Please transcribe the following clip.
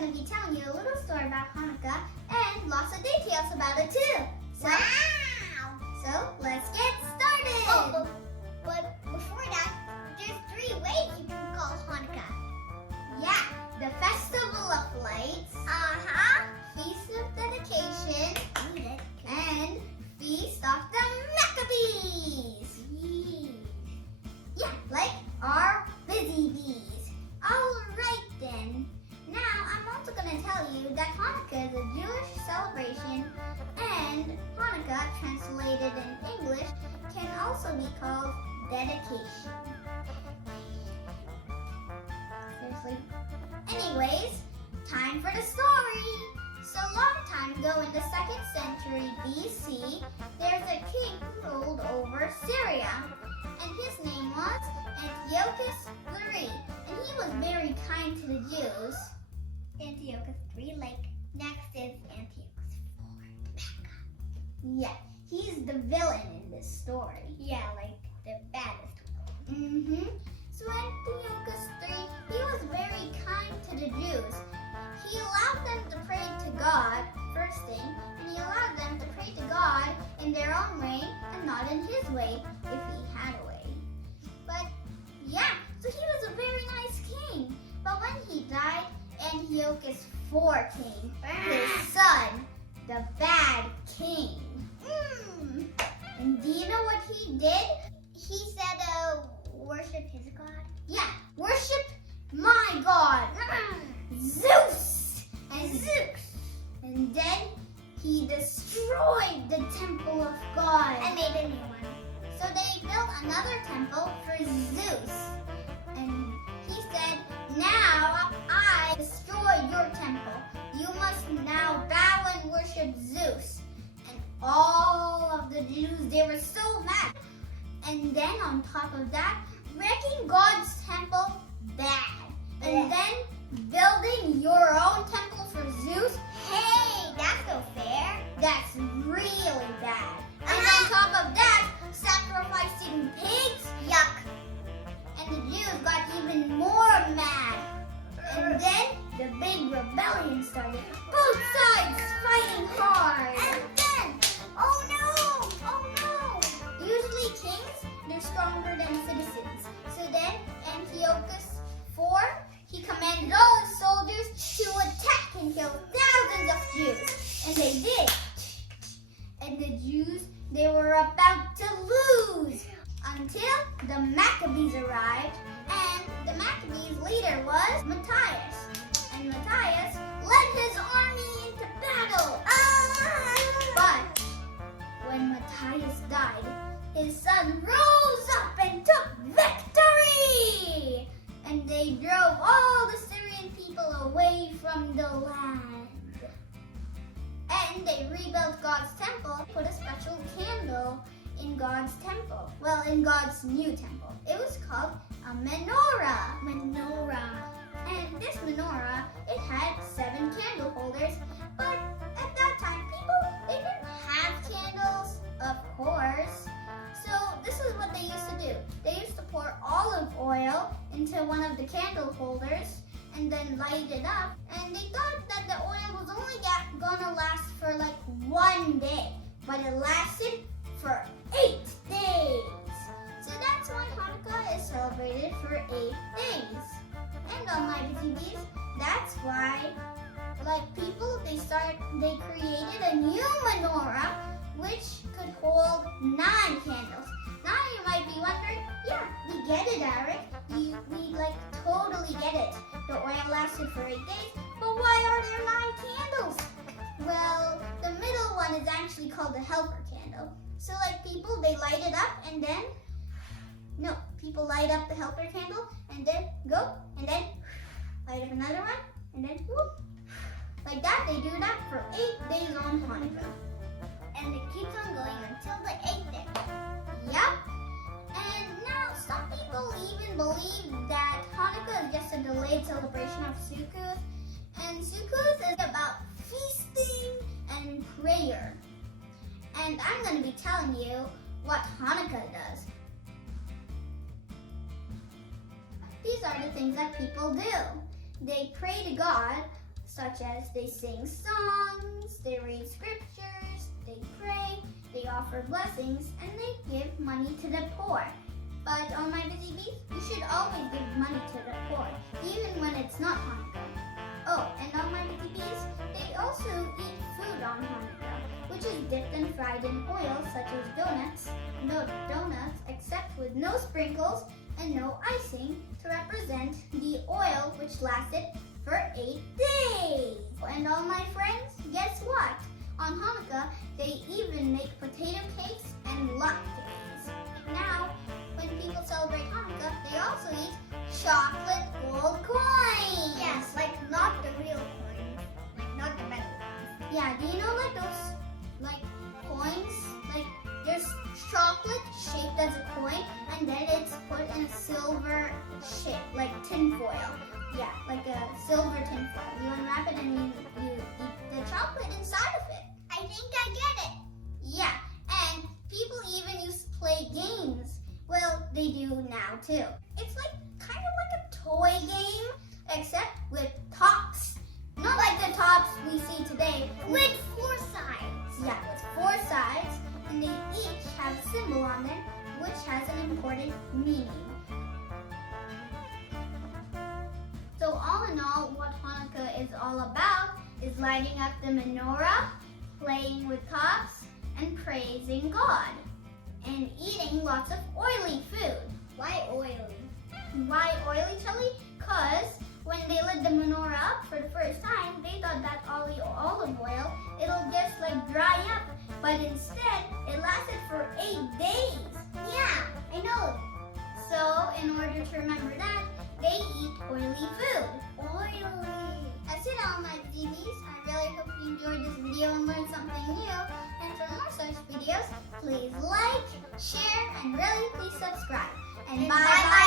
going to be telling you a little story about Hanukkah and lots of details about it too. So, wow! So let's get started! Oh, but before that, there's 3 ways you can call Hanukkah. Yeah, the Festival of Lights, Feast of Dedication, and Feast of the Maccabees. Yeah, like our busy bees. Alright then. Now I'm also going to tell you that Hanukkah is a Jewish celebration, and Hanukkah, translated in English, can also be called dedication. Seriously? Anyways, time for the story. So long time ago in the 2nd century BC, there's a king who ruled over Syria, and his name was Antiochus III, and he was very kind to the Jews. Antiochus 3, like next is Antiochus 4. Yeah, he's the villain in this story. Yeah, like the baddest Mm-hmm. So Antiochus III, he was very kind to the Jews. He allowed them to pray to God, first thing, and he allowed them to pray to God in their own way and not in his way, if he had a way. But yeah, so he was a very nice king. But when he died, Antiochus IV came, his son, the bad king. And do you know what he did? He said, worship his god. Yeah, worship my god, Zeus. And then he destroyed the temple of God I made a new one. So they built another temple for Zeus. And he said, now I destroyed your temple. You must now bow and worship Zeus. And all of the Jews, they were so mad. And then on top of that, wrecking God's temple, bad. And then building your own temple for Zeus, Hey, that's no fair. that's really bad. And on top of that, sacrificing pigs, Yuck. and the Jews got even more mad. And then the big rebellion started. Both sides fighting hard. And then, oh no. Usually kings, they're stronger than citizens. So then Antiochus IV, he commanded all his soldiers to attack and kill thousands of Jews. And they did. And the Jews, they were about to lose until the Maccabees arrived. And the Maccabees' leader was Matthias. And Matthias led his army into battle. But when Matthias died, his son rose up and took victory! And they drove all the Syrian people away from the land. And they rebuilt God's temple, put a special candle in God's temple. Well, in God's new temple. It was called a menorah. And this menorah, it had 7 candle holders. But at that time, people, they didn't have candles, of course. So this is what they used to do. They used to pour olive oil into one of the candle holders and then light it up. And they thought that the oil was only gonna last for like 1 day. But it lasted for 8 days. So that's why Hanukkah is celebrated for 8 days. And on my busy bees, that's why people, they created a new menorah which could hold 9 candles. Now you might be wondering, yeah, we get it, Eric. We totally get it. The oil lasted for 8 days, but why are there 9 candles? Well, the middle one is actually called the helper candle. So people, they light it up and then, people light up the helper candle and then go and then light up another one and then whoop. Like that, they do that for 8 days on Hanukkah. And it keeps on going until the 8th day. Yep. And now some people even believe that Hanukkah is just a delayed celebration of Sukkot. And Sukkot is about feasting and prayer. And I'm going to be telling you what Hanukkah does. These are the things that people do. They pray to God, such as they sing songs, they read scriptures, they pray, they offer blessings, and they give money to the poor. But on my busy bees, you should always give money to the poor, even when it's not Hanukkah. Oh, and on my busy bees, they also eat food on Hanukkah, which is dipped and fried in oil, such as donuts. No donuts, except with no sprinkles and no icing, to represent the oil which lasted for 8 days. And all my friends, guess what? On Hanukkah, they even make potato cakes and latkes. Now, when people celebrate Hanukkah, they also eat chocolate gold coins. Yes, like not the real coins, like not the metal ones. Yeah, do you know like those like coins? Like there's chocolate shaped as a coin, and then it's put in a silver shape, like tin foil. Yeah, like a silver tin foil. You unwrap it and you eat the chocolate inside of it. I think I get it. Yeah, and people even used to play games. Well, they do now too. It's like kind of like a toy game, except with tops. Not like the tops we see today. With 4 sides. Yeah, with 4 sides, and they each have a symbol on them, which has an important meaning. So all in all, what Hanukkah is all about is lighting up the menorah, playing with tops, and praising God, and eating lots of oily food. Why oily? Why oily, Charlie? Because when they lit the menorah up for the first time, they thought that olive oil, it'll just like dry up, but instead, it lasted for 8 days. Yeah, I know. So, in order to remember that, they eat oily food. Oily. That's it, all my babies. I really hope you enjoyed this video and learned something new. And for more such videos, please like, share, and really please subscribe. And bye-bye.